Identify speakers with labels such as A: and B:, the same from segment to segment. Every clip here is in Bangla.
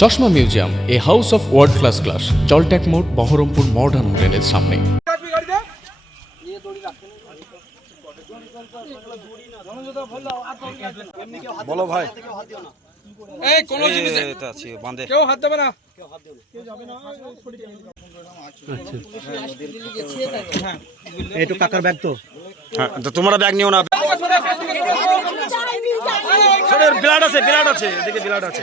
A: চশমা museum a house of world class class জলট্যাক মোড় বহরমপুর মডার্ন হোটেলের সামনে।
B: বলো ভাই।
C: এই কোনো জিনিস
B: এই তো বাঁধে।
C: কেউ হাত দেবে না।
D: একটু কাকার ব্যাগ তো।
B: হ্যাঁ তোমরা ব্যাগ নিও না। ব্লাড আছে ব্লাড আছে এদিকে ব্লাড আছে।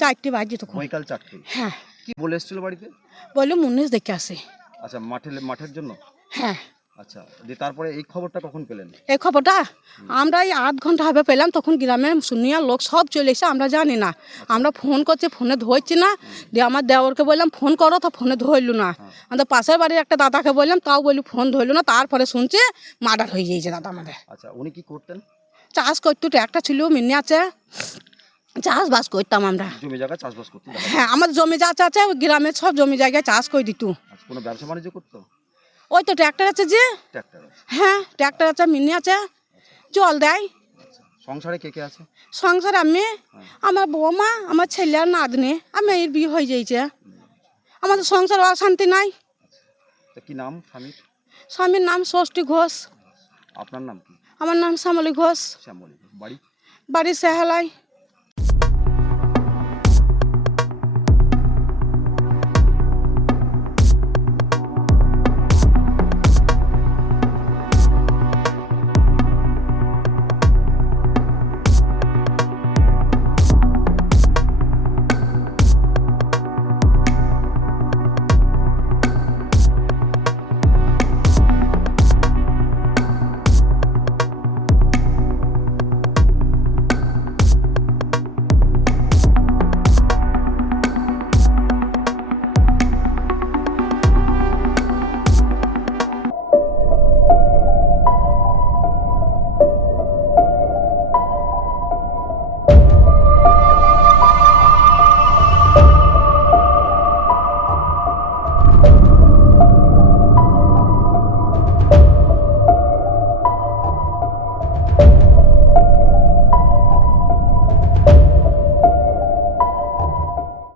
E: চারটে বাজে তখন।
B: বৈকাল চারটে।
E: হ্যাঁ।
B: কি বলে এসেছিল বাড়িতে?
E: বলল মুন্নিস দেখে আসে।
B: আচ্ছা মাঠে মাঠের জন্য?
E: হ্যাঁ।
B: আচ্ছা দিয়ে তারপরে এই খবরটা কখন পেলেন?
E: এই খবরটা আমরা এই আধ ঘণ্টা হবে পেলাম তখন গ্রামের শুনিয়া লোক সব চলে এসে আমরা জানি না। আমরা ফোন করছি ফোনে ধরছি না। দিয়ে আমার দেওরকে বললাম ফোন করো তো ফোনে ধরলো না। আমাদের পাশের বাড়ির একটা দাদাকে বললাম তাও বলি ফোন ধরলো না। তারপরে শুনছে মার্ডার হয়ে গিয়েছে দাদা আমাদের।
B: আচ্ছা উনি কি করতেন?
E: চাষ করতো একটা ছিল মিনি আছে। চাষবাস করতাম আমরা।
B: জমি জায়গা চাষবাস করতেন? দেখা
E: হ্যাঁ আমার জমি যা আছে ওই গ্রামের সব জমি জায়গায় চাষ করে দিত।
B: আচ্ছা কোনো ব্যবসা বাণিজ্য করতো?
E: ওই তো ট্র্যাক্টর আছে যে। হ্যাঁ ট্র্যাক্টর আছে মিনি আছে জল দেয়।
B: সংসারে কে কে আছে?
E: সংসার আমি আমার বৌমা আমার ছেলে আর নাতনি আমি এর বিয়ে হয়ে যাইছে। আমাদের সংসার অশান্তি নাই।
B: কি নাম স্বামীর?
E: স্বামীর নাম ষষ্ঠী ঘোষ।
B: আপনার নাম কি?
E: আমার নাম শ্যামলী ঘোষ।
B: শ্যামলী বাড়ি?
E: বাড়ি সেহালাই।